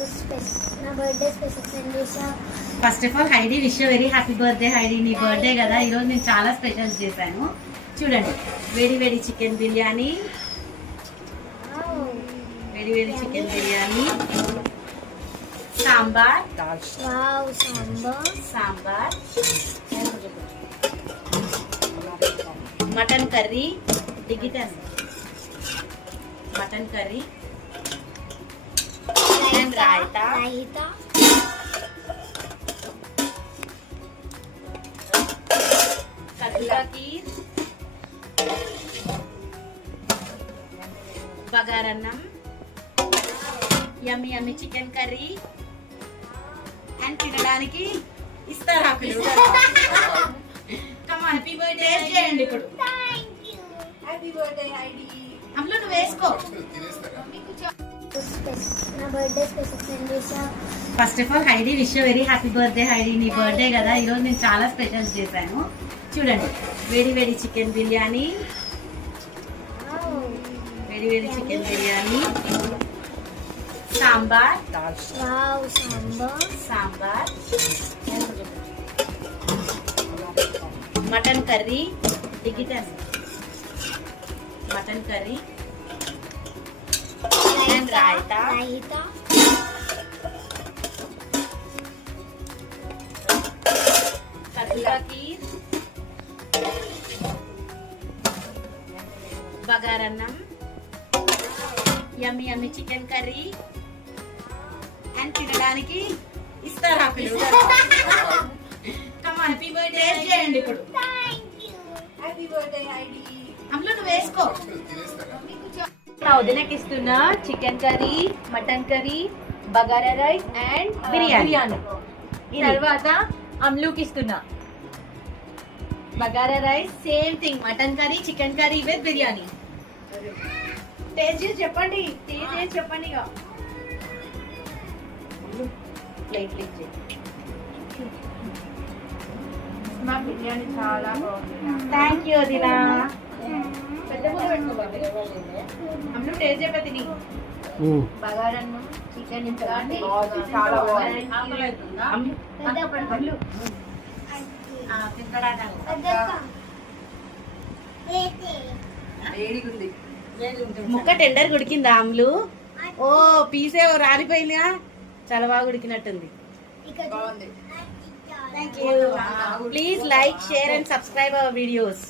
నా birthday special send చేసా. First of all Heidi wish very happy birthday Heidi. నీ బర్త్డే కదా, ఈరోజు నేను చాలా స్పెషల్స్ చేశాను. చూడండి, వేడి వేడి చికెన్ బిర్యానీ, వేడి వేడి chicken biryani, sambar, sambar, mutton curry, దిగిటాను mutton curry and raita, kadula kheer, bagaranam, yummy yummy chicken curry and తినడానికి ఇస్తారా పిల్లలు? కమ్ ఆన్, హ్యాపీ బర్త్డే చేయండి ఇప్పుడు. Happy birthday Heidi. అమ్ములు నువ్వు వేసుకో. నా బర్త్డే స్పెషల్ సెండ్ చేసా. First of all Heidi wish very happy birthday Heidi. నీ బర్త్డే కదా, ఈరోజు నేను చాలా స్పెషల్స్ చేశాను. చూడండి, వేడి వేడి చికెన్ బిర్యానీ, వేడి వేడి chicken biryani, sambar, sambar, mutton curry, దిగిటాను mutton curry and raita, kadula kheer, bagaranam, yummy yummy chicken curry and తినడానికి ఇస్తారా పిల్లలు? కమ్ ఆన్, హ్యాపీ బర్త్డే చేయండి ఇప్పుడు. Happy birthday Heidi. అమ్ములు నువ్వు వేసుకో. నా వదినకి ఇస్తున్నా chicken curry, mutton curry, bagara rice and biryani. తర్వాత అమ్లుకి ఇస్తున్నా bagara rice, same thing mutton curry, chicken curry with biryani. టేస్ట్ చేసి చెప్పండి, టేస్ట్ చేసి చెప్పండి. ఇక ప్లేట్ ప్లేట్ మా బిర్యానీ చాలా బాగుంది. థ్యాంక్ యూ వదినా. పెద్ద పూల పెట్టుకోవాలి. అమ్లు టేస్ట్ చెప్పే తిని. బగారన్నం, చికెన్ చాలా బాగుంది. ముక్క టెండర్ ఉడికిందా అమ్లు? ఓ పీసే రాలిపోయిందిగా, చాలా బాగా ఉడికినట్టుంది. Please like, share and subscribe our videos.